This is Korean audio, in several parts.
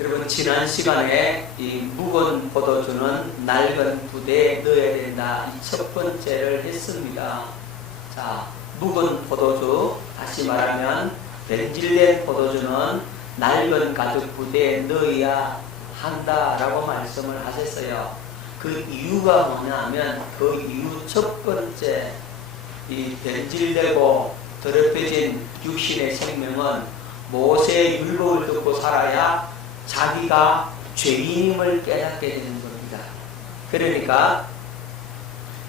여러분, 지난 시간에 이 묵은 포도주는 낡은 부대에 넣어야 된다, 이 첫 번째를 했습니다. 자, 묵은 포도주, 다시 말하면 변질된 포도주는 낡은 가죽 부대에 넣어야 한다라고 말씀을 하셨어요. 그 이유가 뭐냐 하면, 그 이유 첫 번째, 이 변질되고 더럽혀진 육신의 생명은 모세의 율법을 듣고 살아야 자기가 죄인임을 깨닫게 되는 겁니다. 그러니까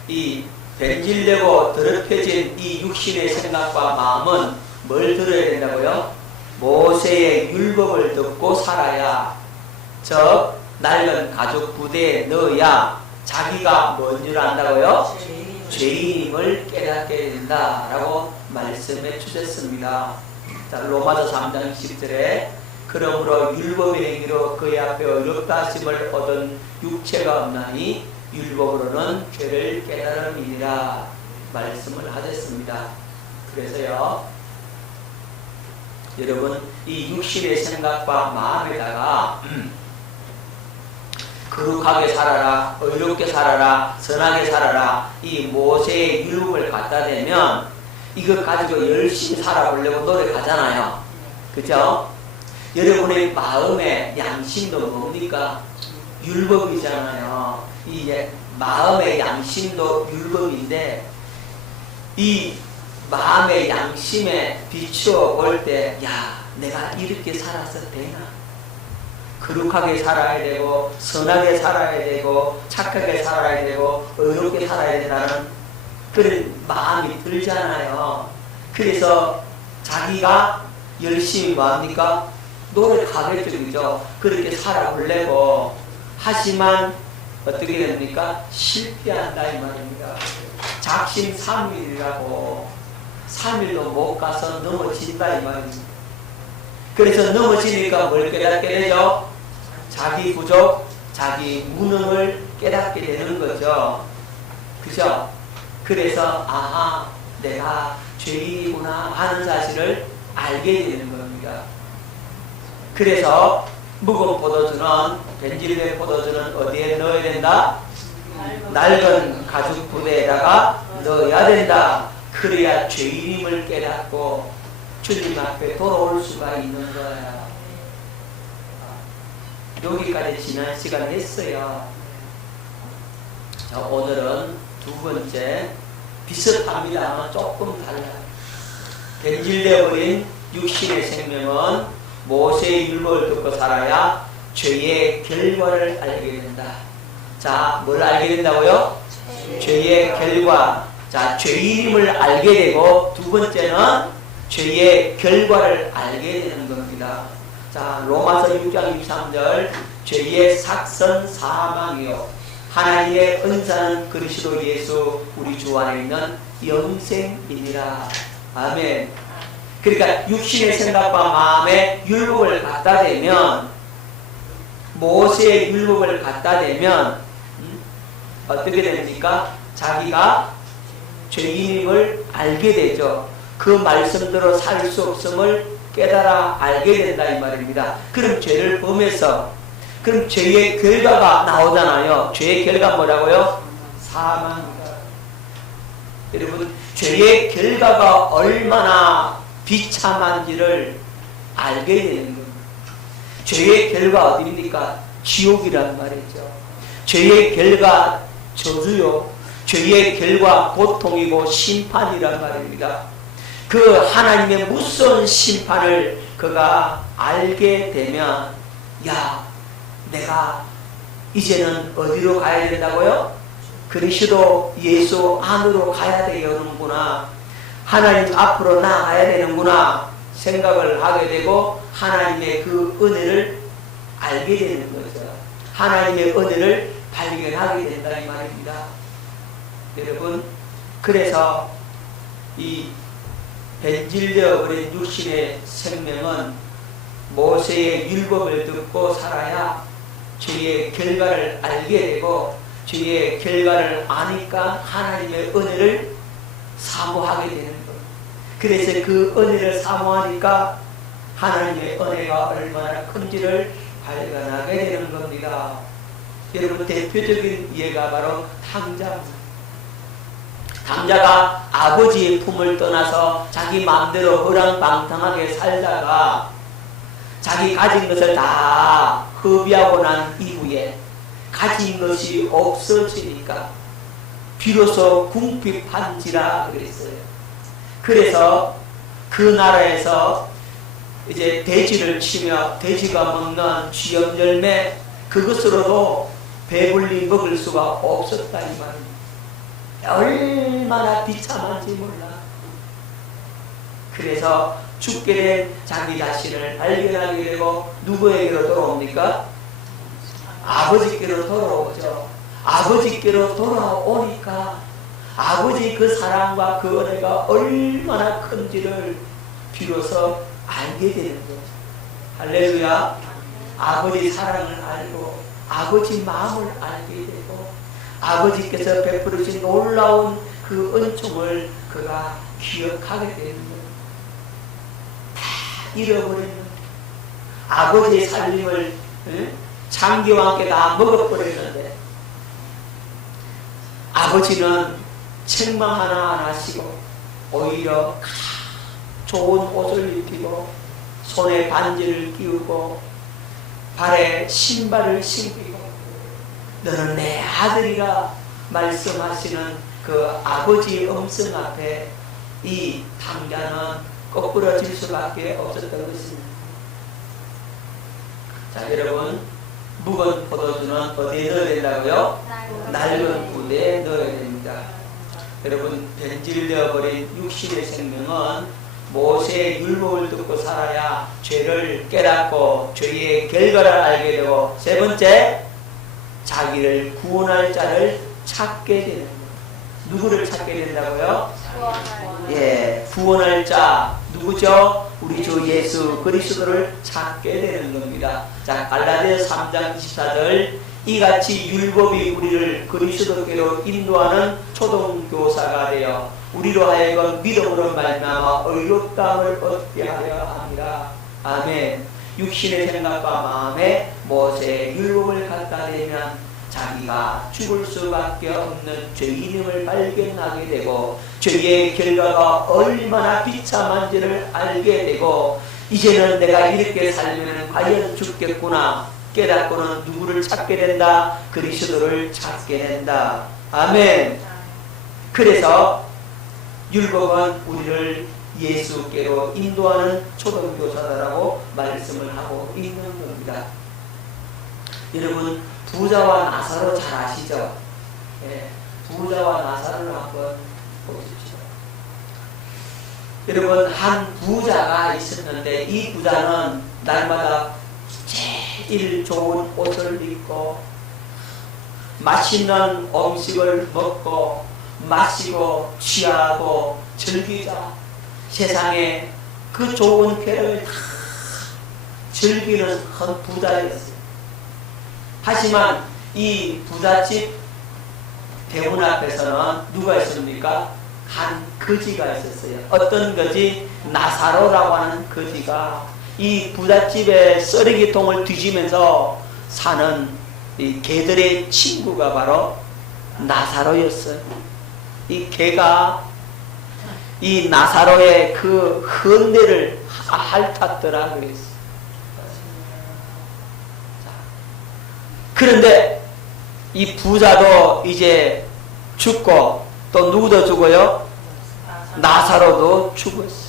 이 변질되고 더럽혀진 이 육신의 생각과 마음은 뭘 들어야 된다고요? 모세의 율법을 듣고 살아야, 즉 낡은 가죽 부대에 넣어야 자기가 뭔 줄 안다고요? 죄인임을 깨닫게 된다라고 말씀해 주셨습니다. 자, 로마서 3장 10절에 그러므로 율법의 행위로 그의 앞에 어렵다 하심을 얻은 육체가 없나니 율법으로는 죄를 깨달음이니라 말씀을 하셨습니다. 그래서요, 여러분, 이 육신의 생각과 마음에다가 거룩하게 살아라, 의롭게 살아라, 선하게 살아라, 이 모세의 율법을 갖다 대면 이거 가지고 열심히 살아보려고 노력하잖아요. 그죠? 여러분의 마음의 양심도 뭡니까? 율법이잖아요. 이 마음의 양심도 율법인데, 이 마음의 양심에 비추어 볼 때, 야, 내가 이렇게 살아서 되나? 거룩하게 살아야 되고, 선하게 살아야 되고, 착하게 살아야 되고, 의롭게 살아야 된다는 그런 마음이 들잖아요. 그래서 자기가 열심히 뭐합니까? 노력하겠죠. 그렇게 살아보려고 하지만 어떻게 됩니까? 실패한다 이 말입니다. 작심삼일이라고 3일도 못 가서 넘어진다 이 말입니다. 그래서 넘어지니까 뭘 깨닫게 되죠? 자기 부족, 자기 무능을 깨닫게 되는 거죠. 그죠? 그래서 아하, 내가 죄인이구나 하는 사실을 알게 되는 겁니다. 그래서 묵은 포도주는, 변질된 포도주는 어디에 넣어야 된다? 낡은 가죽 부대에다가 넣어야 된다. 그래야 죄인임을 깨닫고 주님 앞에 돌아올 수가 있는 거야. 여기까지 지난 시간에 했어요. 자, 오늘은 두 번째, 비슷합니다만 조금 달라요. 변질되어버린 육신의 생명은 모세의 율법을 듣고 살아야 죄의 결과를 알게 된다. 자, 뭘 알게 된다고요? 죄의 결과. 자, 죄인임을 알게 되고, 두 번째는 죄의 결과를 알게 되는 겁니다. 자, 로마서 6장 23절, 죄의 삭선 사망이요 하나님의 은사는 그리스도 예수 우리 주 안에 있는 영생이니라. 아멘. 그러니까 육신의 생각과 마음의 율법을 갖다 대면, 모세의 율법을 갖다 대면 어떻게 됩니까? 자기가 죄인임을 알게 되죠. 그 말씀대로 살 수 없음을 깨달아 알게 된다 이 말입니다. 그럼 죄를 범해서, 그럼 죄의 결과가 나오잖아요. 죄의 결과 뭐라고요? 사망이다. 여러분, 죄의 결과가 얼마나 비참한지를 알게 되는 겁니다. 죄의 결과 어디입니까? 지옥이란 말이죠. 죄의 결과 저주요, 죄의 결과 고통이고 심판이란 말입니다. 그 하나님의 무서운 심판을 그가 알게 되면, 야, 내가 이제는 어디로 가야 된다고요? 그리스도 예수 안으로 가야 되는구나, 하나님 앞으로 나아가야 되는구나 생각을 하게 되고, 하나님의 그 은혜를 알게 되는 거죠. 하나님의 은혜를 발견하게 된다 이 말입니다. 여러분, 그래서 이 변질되어 버린 육신의 생명은 모세의 율법을 듣고 살아야 죄의 결과를 알게 되고, 죄의 결과를 아니까 하나님의 은혜를 사모하게 되는 거예요. 그래서 그 은혜를 사모하니까 하나님의 은혜가 얼마나 큰지를 발견하게 되는 겁니다. 여러분, 대표적인 예가 바로 탕자입니다. 탕자가 아버지의 품을 떠나서 자기 마음대로 허랑방탕하게 살다가 자기 가진 것을 다 허비하고 난 이후에 가진 것이 없어지니까 비로소 궁핍한지라 그랬어요. 그래서 그 나라에서 이제 돼지를 치며 돼지가 먹는 쥐염 열매 그것으로도 배불리 먹을 수가 없었다 이 말입니다. 얼마나 비참한지 몰라. 그래서 죽게 된 자기 자신을 발견하게 되고 누구에게로 돌아옵니까? 아버지께로 돌아오죠. 아버지께로 돌아오니까 아버지 그 사랑과 그 은혜가 얼마나 큰지를 비로소 알게 되는 거죠. 할렐루야. 아버지 사랑을 알고 아버지 마음을 알게 되고 아버지께서 베풀으신 놀라운 그 은총을 그가 기억하게 되는 거예요. 다 잃어버리는 아버지의 살림을 장기와 함께 다 먹어버렸는데 아버지는 책망 하나 안 하시고 오히려 좋은 옷을 입히고 손에 반지를 끼우고 발에 신발을 신기고 너는 내 아들이라 말씀하시는 그 아버지의 음성 앞에 이 탕자는 거꾸러질 수밖에 없었던 것입니다. 자, 여러분, 묵은 포도주는 어디에 넣어야 된다고요? 낡은 부대에 넣어야 됩니다. 여러분, 변질되어 버린 육신의 생명은 모세의 율법을 듣고 살아야 죄를 깨닫고 죄의 결과를 알게 되고, 세 번째, 자기를 구원할 자를 찾게 되는 거예요. 누구를 찾게 된다고요? 예, 구원할 자 누구죠? 우리 주 예수 그리스도를 찾게 되는 겁니다. 자, 갈라디아서 3장 24절, 이같이 율법이 우리를 그리스도께로 인도하는 초등교사가 되어 우리로 하여금 믿음으로 말미암아 의롭다함을 얻게 하려 합니다. 아멘. 육신의 생각과 마음에 모세의 율법을 갖다 대면 자기가 죽을 수밖에 없는 죄인임을 발견하게 되고 죄의 결과가 얼마나 비참한지를 알게 되고 이제는 내가 이렇게 살면 과연 죽겠구나 깨닫고는 누구를 찾게 된다? 그리스도를 찾게 된다. 아멘. 그래서 율법은 우리를 예수께로 인도하는 초등교사다라고 말씀을 하고 있는 겁니다. 여러분, 부자와 나사로 잘 아시죠? 예, 부자와 나사로를 한번 보십시오. 여러분, 한 부자가 있었는데 이 부자는 날마다 제일 좋은 옷을 입고 맛있는 음식을 먹고 마시고 취하고 즐기자 세상에 그 좋은 쾌락을 다 즐기는 큰 부자였어요. 하지만 이 부잣집 대문 앞에서는 누가 있습니까? 한 거지가 있었어요. 어떤 거지? 나사로라고 하는 거지가 이 부잣집의 쓰레기통을 뒤지면서 사는 이 개들의 친구가 바로 나사로였어요. 이 개가 이 나사로의 그 헌내를 핥았더라 그랬어요. 그런데 이 부자도 이제 죽고 또 누구도 죽어요? 나사로도 죽었어요.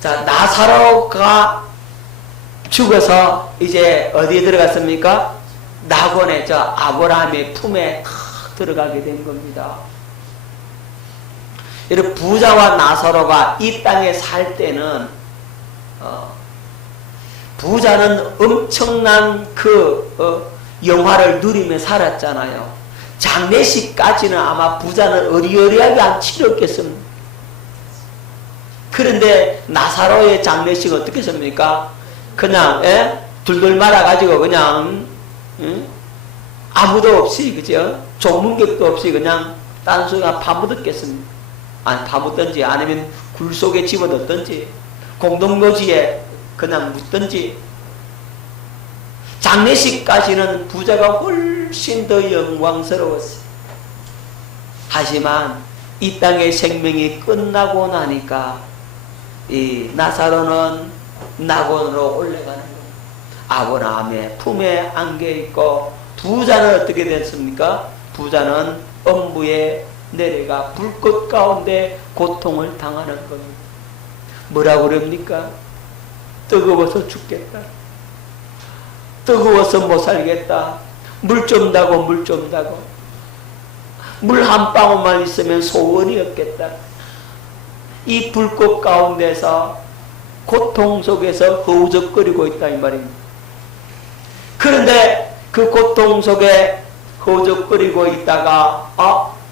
자, 나사로가 죽어서 이제 어디에 들어갔습니까? 낙원에 저 아브라함의 품에 탁 들어가게 된 겁니다. 여러분, 부자와 나사로가 이 땅에 살 때는 부자는 엄청난 그 영화를 누리며 살았잖아요. 장례식까지는 아마 부자는 어리어리하게 안 치렀겠습니다. 그런데 나사로의 장례식은 어떻게 했습니까? 그냥 둘둘 말아가지고 그냥 아무도 없이 그죠? 조문객도 없이 그냥 딴소가 파묻었겠습니다. 아니 파묻든지 아니면 굴 속에 집어넣든지 공동묘지에 그냥 묻든지. 장례식까지는 부자가 훨씬 더 영광스러웠어요. 하지만 이 땅의 생명이 끝나고 나니까 이 나사로는 낙원으로 올라가는 거예요. 아브라함의 품에 안겨 있고, 부자는 어떻게 됐습니까? 부자는 엄부에 내려가 불꽃 가운데 고통을 당하는 겁니다. 뭐라고 그럽니까? 뜨거워서 죽겠다. 뜨거워서 못 살겠다. 물 좀 다고 물 좀 다고. 물 한 방울만 있으면 소원이 없겠다. 이 불꽃 가운데서 고통 속에서 허우적거리고 있다 이 말입니다. 그런데 그 고통 속에 허우적거리고 있다가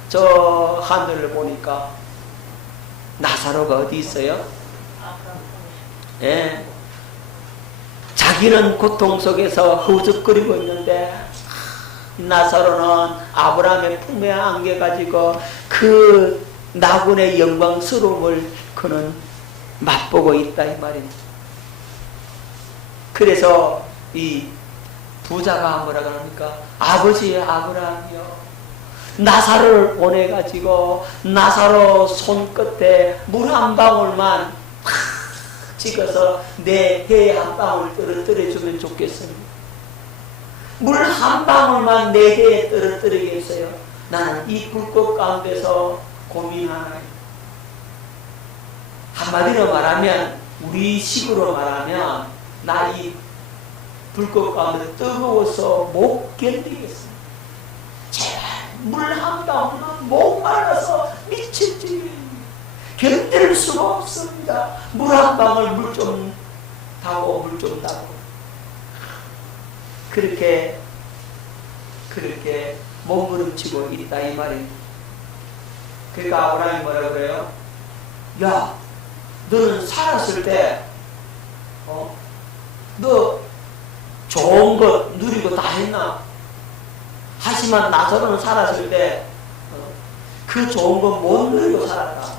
저 하늘을 보니까 나사로가 어디 있어요? 예. 자기는 고통 속에서 허우적거리고 있는데 나사로는 아브라함의 품에 안겨가지고 그 낙원의 영광스러움을 그는 맛보고 있다 이 말입니다. 그래서 이 부자가 뭐라 그럽니까? 아버지 아브라함이요, 나사로를 보내가지고 나사로 손끝에 물 한 방울만 팍 찍어서 내 해 한 방울 떨어뜨려 주면 좋겠습니다. 물 한 방울만 내 해에 떨어뜨리겠어요? 나는 이 불꽃 가운데서 고민하나요? 한마디로 말하면, 우리 식으로 말하면, 나 이 불꽃 가운데 뜨거워서 못 견디겠습니다. 제발 물 한 방울만 목말라서 미칠지 견딜 수가 없습니다. 물 한 방울 물 좀 타고 물 좀 타고. 그렇게 몸부림치고 있다 이 말입니다. 그러니까 아브라함이 뭐라고 그래요? 야, 너는 살았을 때 너 좋은 것 누리고 다 했나? 하지만 나사로는 살았을 때 그 좋은 것 못 누리고 살았다.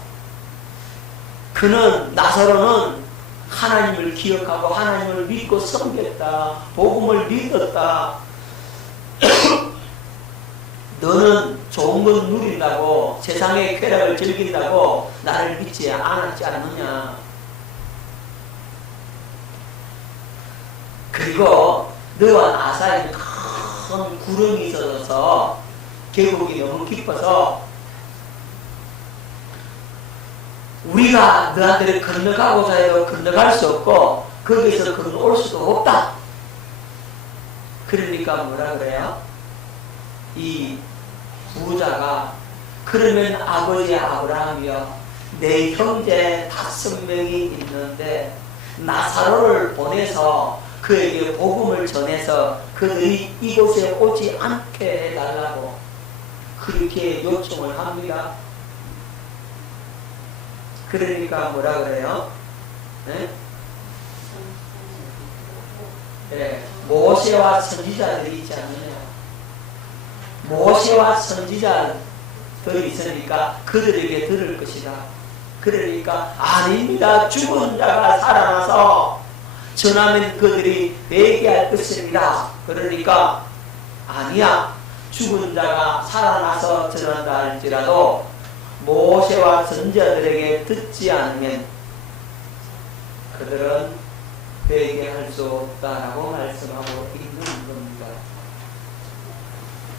그는, 나사로는 하나님을 기억하고 하나님을 믿고 섬겼다. 복음을 믿었다. 너는 좋은 것 누린다고, 세상의 쾌락을 즐긴다고 나를 믿지 않았지 않느냐. 그리고 너와 나 사이에 큰 구름이 있어서 계곡이 너무 깊어서 우리가 너한테를 건너가고자 해도 건너갈 수 없고 거기서 건너올 수도 없다. 그러니까 뭐라 그래요? 이 부자가, 그러면 아버지 아브라함이여, 내 형제 5명이 있는데 나사로를 보내서 그에게 복음을 전해서 그들이 이곳에 오지 않게 해달라고 그렇게 요청을 합니다. 그러니까 뭐라 그래요? 네? 네, 모세와 선지자들이 있지 않느냐. 모세와 선지자들이 있으니까 그들에게 들을 것이다. 그러니까 아닙니다. 죽은 자가 살아나서 전하면 그들이 회개할 것입니다. 그러니까 아니야. 죽은 자가 살아나서 전한다 할지라도 모세와 선지자들에게 듣지 않으면 그들은 회개할 수 없다라고 말씀하고 있는 겁니다.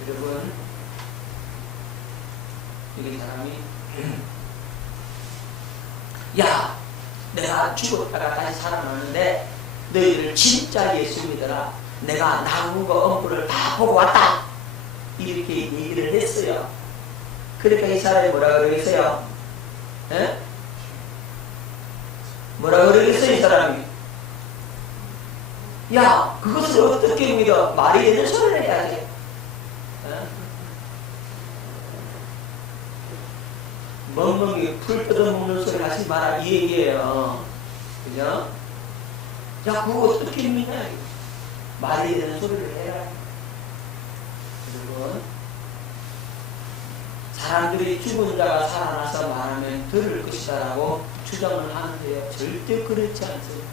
여러분, 이 사람이 야, 내가 죽었다가 다시 살아나는데 너희들 진짜 예수 믿어라. 내가 낙원과 엄부를 다 보고 왔다. 이렇게 얘기를 했어요. 그러니까 이 사람이 뭐라 그러겠어요? 에? 뭐라 그러겠어요 이 사람이? 야, 그것을 어떻게 믿어? 말이 되는 소리를 해야지. 멍멍이 풀 뜯어먹는 소리 하지 마라 이 얘기예요. 그죠? 야, 그거 어떻게 믿냐? 말이 되는 소리를 해라. 그리고 사람들이 죽은 자가 살아나서 말하면 들을 것이다라고 주장을 하는데요. 절대 그렇지 않습니다.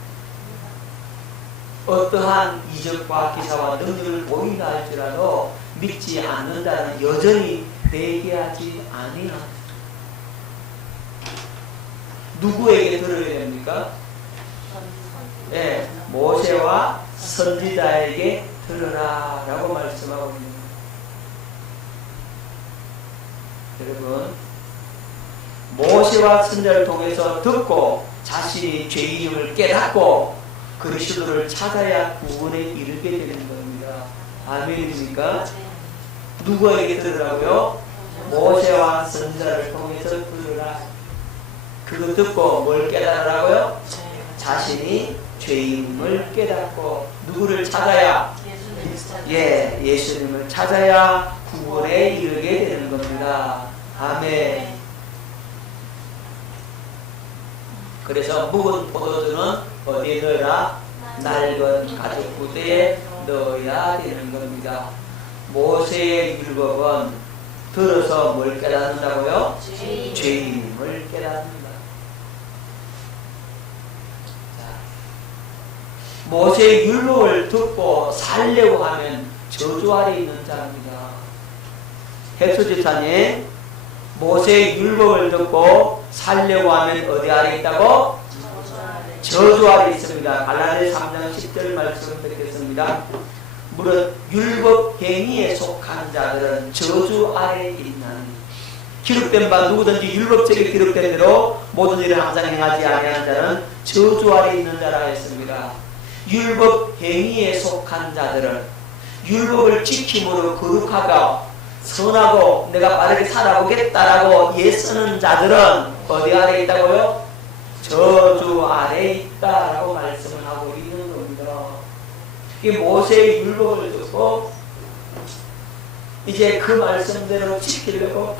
어떠한 이적과 기사와 능력을 보인다 할지라도 믿지 않는다는 여전히 대기하지 아니하라. 누구에게 들어야 됩니까? 네, 모세와 선지자에게 들으라 라고 말씀하고 있는 거예요. 여러분, 모세와 선지자를 통해서 듣고 자신이 죄인임을 깨닫고 그리스도를 찾아야 구원에 이르게 되는 겁니다. 아멘입니까? 누구에게 들으라고요? 모세와 선지자를 통해서 들으라. 그거 듣고 뭘 깨달으라고요? 자신이 죄인임을 깨닫고 누구를 찾아야? 예수님을 찾아야 구원에 이르게 되는 겁니다. 아멘. 그래서 묵은 포도주는 어디에 넣어라? 낡은 가죽 부대에 넣어야 되는 겁니다. 모세의 율법은 들어서 뭘 깨닫는다고요? 죄인임을 깨닫는다. 모세의 율법을 듣고 살려고 하면 저주 아래 있는 자입니다. 헬수지사님, 모세의 율법을 듣고 살려고 하면 어디 아래 있다고? 저주 아래 있습니다. 갈라디아 3장 10절 말씀 드리겠습니다. 무릇 율법 행위에 속한 자들은 저주 아래 있나니 기록된 바 누구든지 율법책에 기록된 대로 모든 일을 항상 행하지 아니하는 자는 저주 아래 있는 자라 했습니다. 율법 행위에 속한 자들은 율법을 지킴으로 거룩하고 선하고 내가 바르게 살아보겠다라고 애쓰는 자들은 어디 아래 있다고요? 저주 아래 있다라고 말씀을 하고 있는 겁니다. 이게 모세의 율법을 듣고 이제 그 말씀대로 지키려고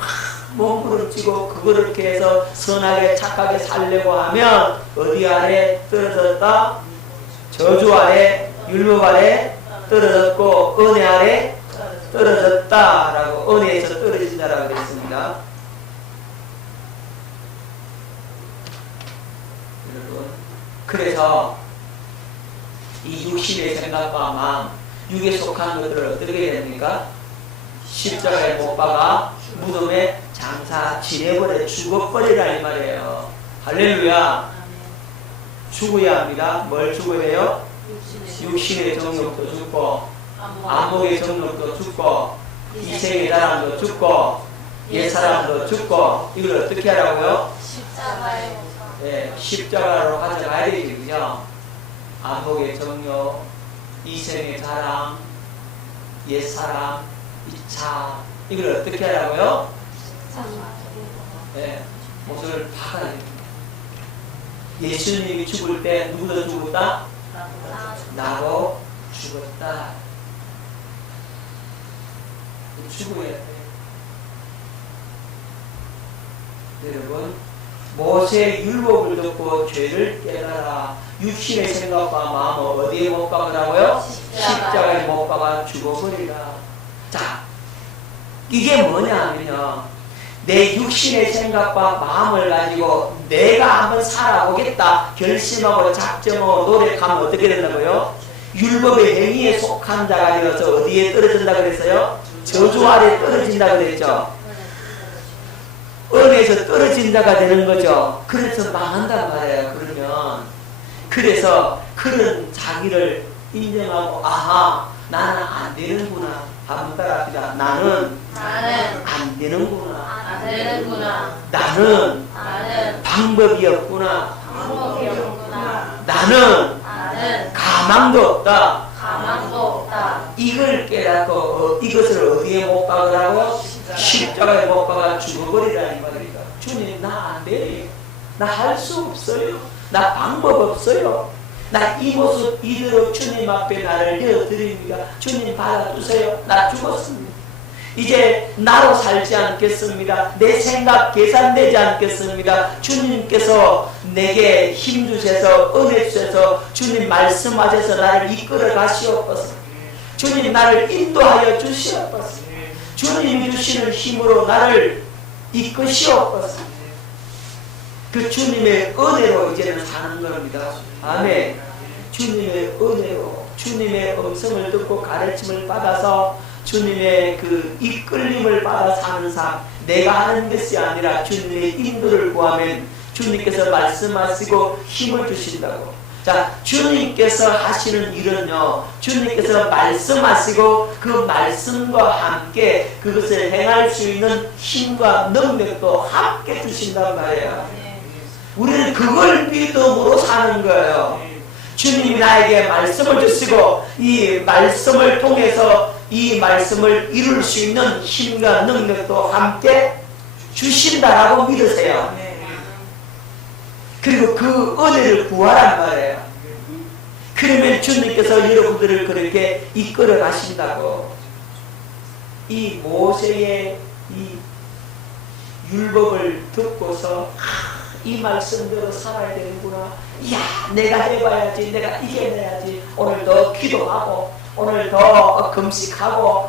몸부림치고 그렇게 해서 선하게 착하게 살려고 하면 어디 아래 떨어졌다? 저주 아래, 율법 아래 떨어졌고 은혜 아래 떨어졌다라고, 은혜에서 떨어진다라고 그랬습니다. 여러분, 그래서 이 육신의 생각과 마음, 육에 속한 것들을 어떻게 됩니까? 십자가에 못 박아 무덤에 장사 지내버려 죽어버리라 이 말이에요. 할렐루야. 죽어야 합니다. 뭘 죽어야 해요? 육신의 정욕도 죽고 안목의 정욕도 죽고 이생의 자랑도 죽고 옛사람도 죽고 이걸 어떻게 하라고요? 십자가에 네, 십자가로 가져가야 되지, 그죠? 안목의 정욕, 이생의 자랑, 옛사람, 이차 이걸 어떻게 하라고요? 네, 못을 박아야 됩니다. 예수님이 죽을 때 누구도 죽었다? 나도 죽었다. 죽어야 돼. 여러분, 모세의 율법을 듣고 죄를 깨달아 육신의 생각과 마음을 어디에 못 박으라고요? 십자가에 못 박아 죽어버리라. 자, 이게 뭐냐 하면요, 내 육신의 생각과 마음을 가지고 내가 한번 살아보겠다 결심하고 작정하고 노력하면 어떻게 된다고요? 율법의 행위에 속한 자가 되어서 어디에 떨어진다 그랬어요? 저주 아래 떨어진다 그랬죠. 은혜에서 떨어진 자가 되는 거죠. 그래서 망한단 말이에요. 그러면 그래서 그런 자기를 인정하고 아하, 나는 안 되는구나. 한번 따라합시다. 나는 안 되는구나. 나는 방법이 없구나. 나는 가망도 없다. 이걸 깨닫고 이것을 어디에 못 박으라고? 십자가에 못 박아 죽어버리라는 말이다. 주님, 나 안 돼요. 나 할 수 없어요. 나 방법 없어요. 나 이 모습 이대로 주님 앞에 나를 내어드립니다. 주님 받아주세요. 나 죽었습니다. 이제 나로 살지 않겠습니다. 내 생각 계산되지 않겠습니다. 주님께서 내게 힘 주셔서 은혜 주셔서 주님 말씀하셔서 나를 이끌어 가시옵소서. 주님 나를 인도하여 주시옵소서. 주님이 주시는 힘으로 나를 이끄시옵소서. 그 주님의 은혜로 이제는 사는 겁니다. 아멘. 주님의 은혜로 주님의 음성을 듣고 가르침을 받아서 주님의 그 이끌림을 받아 사는 삶, 내가 하는 것이 아니라 주님의 인도를 구하면 주님께서 말씀하시고 힘을 주신다고. 자, 주님께서 하시는 일은요, 주님께서 말씀하시고 그 말씀과 함께 그것을 행할 수 있는 힘과 능력도 함께 주신단 말이에요. 우리는 그걸 믿음으로 사는 거예요. 주님이 나에게 말씀을 주시고 이 말씀을 통해서 이 말씀을 이룰 수 있는 힘과 능력도 함께 주신다라고 믿으세요. 그리고 그 은혜를 구하란 말이에요. 그러면 주님께서 여러분들을 그렇게 이끌어 가신다고. 이 모세의 이 율법을 듣고서 이 말씀대로 살아야 되는구나. 이야, 내가 해봐야지, 내가 이겨내야지. 오늘 더 기도하고 오늘 더 금식하고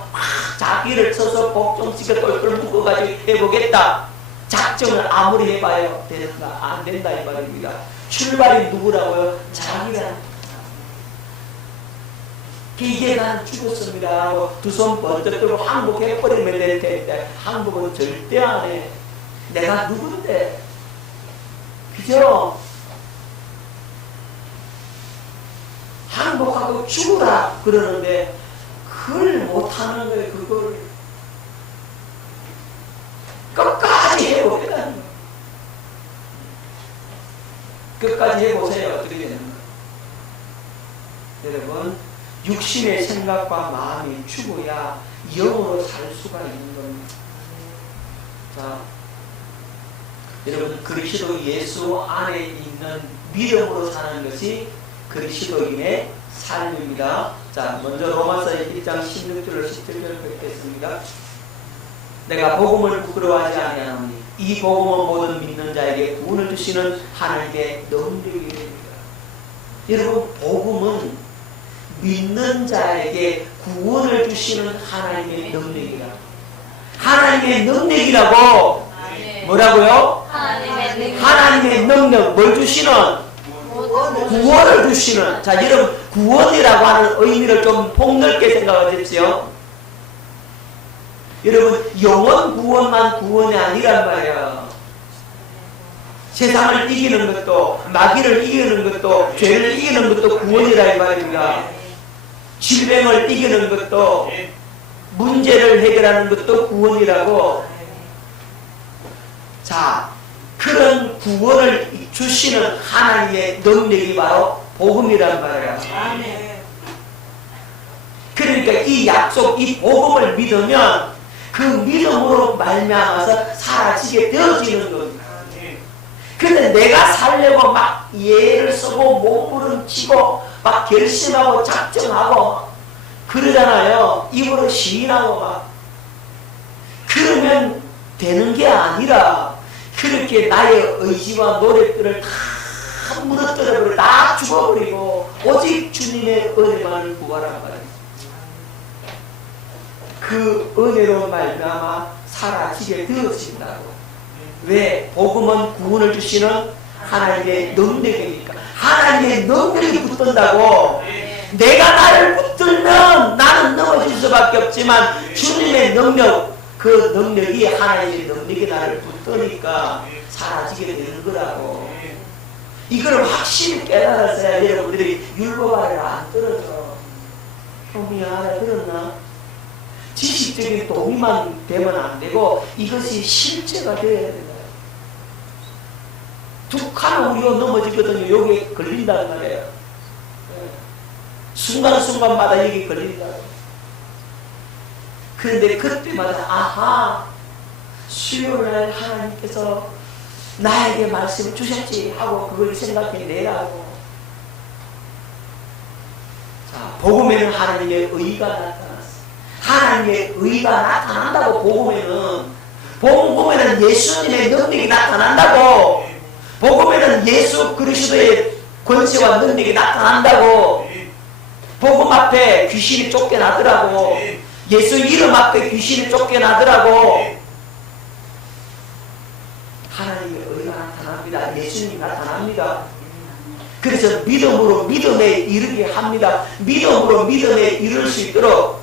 자기를 쳐서 복종시켜 똘똘 묶어가지고 해보겠다. 작정을 아무리 해봐요 되는가? 안 된다 이 말입니다. 출발이 누구라고요? 자기가. 이게 난 죽었습니다 하고 두 손 번쩍 들고 항복해버리면 될 텐데 항복은 절대 안 해. 내가 누군데? 그죠? 항복하고 죽으라 그러는데 그걸 못하는 거예요. 그걸 끝까지 해보겠다는 거예요. 끝까지 해보세요. 어떻게 되는 거예요? 여러분, 육신의 생각과 마음이 죽어야 영으로 살 수가 있는 겁니다. 자, 여러분, 그리스도 예수 안에 있는 믿음으로 사는 것이 그리스도인의 삶입니다. 자, 먼저 로마서 1장 16절로 17절을 뵙겠습니다. 내가 복음을 부끄러워하지 아니하노니 이 복음은 모든 믿는 자에게 구원을 주시는 하나님의 능력이 됩니다. 여러분, 복음은 믿는 자에게 구원을 주시는 하나님의 능력이라. 하나님의 능력이라고. 뭐라고요? 하나님의 능력. 뭘 주시는? 구원을 주시는. 자, 여러분, 구원이라고 하는 의미를 좀 폭넓게 생각하십시오. 여러분, 영원 구원만 구원이 아니란 말이야. 세상을 이기는 것도, 마귀를 이기는 것도, 죄를 이기는 것도 구원이라 이 말입니다. 질병을 이기는 것도, 문제를 해결하는 것도 구원이라고. 자, 그런 구원을 주시는 하나님의 능력이 바로 복음이란 말이야. 그러니까 이 약속, 이 복음을 믿으면 그 믿음으로 말미암아서 사라지게 되어지는 겁니다. 근데 내가 살려고 막 예를 쓰고 몸부림치고 막 결심하고 작정하고 그러잖아요. 입으로 시인하고 막. 그러면 되는 게 아니라 그렇게 나의 의지와 노력들을 다 무너뜨려버리고 다 죽어버리고 오직 주님의 은혜만을 구하란 말이에요. 그 은혜로 말미암아 사라지게 되어진다고. 왜? 복음은 구원을 주시는 하나님의 능력이니까. 하나님의 능력이 붙든다고. 내가 나를 붙들면 나는 넘어질 수밖에 없지만 주님의 능력, 그 능력이 하나님의 능력이 나를 붙드니까 사라지게 되는 거라고. 이걸 확실히 깨달았어야 여러분들이 율법 아래로 안 떨어져. 형이 알아들었나? 지식적인 동의만 되면 안 되고 이것이 실제가 되어야 된다. 두 칸은 우리가 넘어지거든요. 여기에 걸린다는 말이에요. 순간순간마다 여기 걸린다. 그런데 그때마다 아하, 수요일날 하나님께서 나에게 말씀을 주셨지 하고 그걸 생각해내라고. 자, 복음에는 하나님의 의가 나타났어. 하나님의 의가 나타난다고. 복음에는 예수님의 능력이 나타난다고. 복음에는 예수 그리스도의 권세와 능력이 나타난다고. 복음 앞에 귀신이 쫓겨나더라고. 예수 이름 앞에 귀신이 쫓겨나더라고. 하나님의 의가 나타납니다. 예수님이 나타납니다. 그래서 믿음으로 믿음에 이르게 합니다. 믿음으로 믿음에 이룰 수 있도록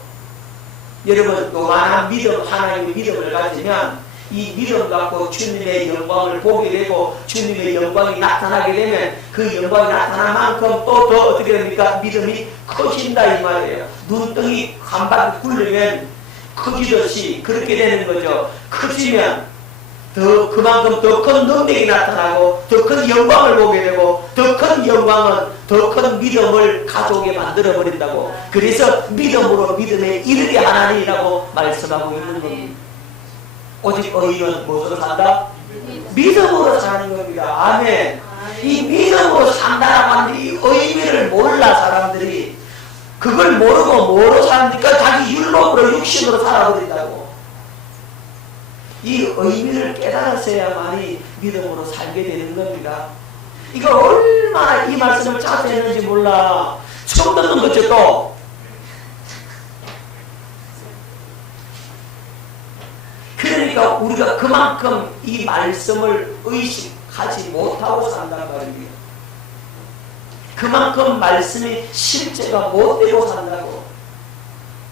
여러분 요만한 믿음, 하나님의 믿음을 가지면 이 믿음 갖고 주님의 영광을 보게 되고 주님의 영광이 나타나게 되면 그 영광이 나타난 만큼 또 더 어떻게 됩니까? 믿음이 커진다 이 말이에요. 눈등이 한 바퀴 굴리면 커지듯이 그렇게 되는 거죠. 커지면 그만큼 더 큰 능력이 나타나고 더 큰 영광을 보게 되고 더 큰 영광은 더 큰 믿음을 가져오게 만들어 버린다고. 그래서 믿음으로 믿음에 이르게 하나니라고 말씀하고 있는 겁니다. 오직 의인은 무엇으로 산다? 믿음으로 사는 겁니다. 아멘. 이 믿음으로 산다라고 하는 이 의미를 몰라 사람들이. 그걸 모르고 뭐로 사니까 자기 율법으로 육신으로 살아버린다고. 이 의미를 깨달았어야만이 믿음으로 살게 되는 겁니다. 이거 얼마나 이 말씀을 자주 했는지 몰라. 처음 듣는 거죠 또. 그러니까 우리가 그만큼 이 말씀을 의식하지 못하고 산단 말입니다. 그만큼 말씀이 실제가 못 되고 산다고.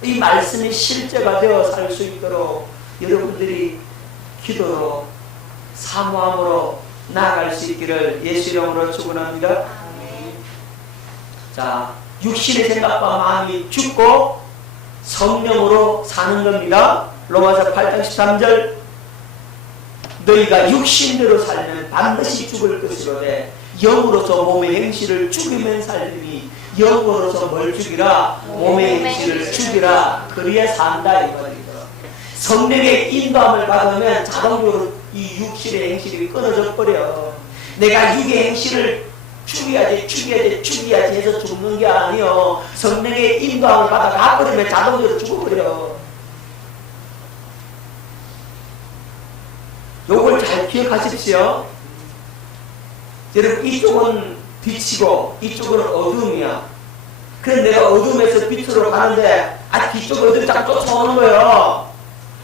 이 말씀이 실제가 되어 살 수 있도록 여러분들이 기도로 사모함으로 나아갈 수 있기를 예수 이름으로 축원합니다. 자, 육신의 생각과 마음이 죽고 성령으로 사는 겁니다. 로마서 8장 13절 너희가 육신대로 살면 반드시 죽을 것이로되 영으로서 몸의 행실을 죽이면 살리니 영으로서 뭘 죽이라? 몸의 행실을 죽이라. 그리야 산다 이 말이죠. 성령의 인도함을 받으면 자동적으로 이 육신의 행실이 끊어져 버려. 내가 육의 행실을 죽여야지 해서 죽는 게 아니요. 성령의 인도함을 받아 가버리면 자동적으로 죽어버려. 요걸 잘 기억하십시오. 여러분 이쪽은 빛이고 이쪽은 어둠이야. 그래서 내가 어둠에서 빛으로 가는데 뒤쪽 어둠이 자꾸 쫓아오는 거예요.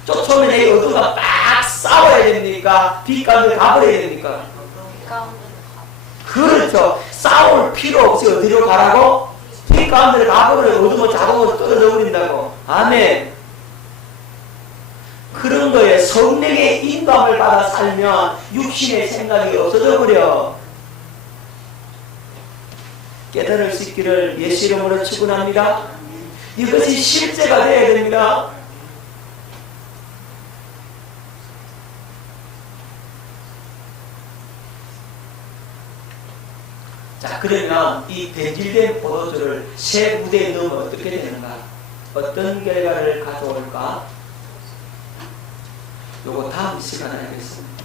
쫓아오면 내 어둠과 막 싸워야 됩니까? 빛 가운데 가버려야 됩니까? 그렇죠. 싸울 필요 없이 어디로 가라고? 빛 가운데 가버려. 어둠은 자동으로 떨어져 버린다고. 아멘. 그런 거에 성령의 인도함을 받아 살면 육신의 생각이 없어져 버려. 깨달을 수 있기를 예수 이름으로 축원합니다. 이것이 실제가 되어야 됩니다. 자, 그러면 이 변질된 포도주를 새 무대에 넣으면 어떻게 되는가? 어떤 결과를 가져올까? 요거 다음 시간에 하겠습니다.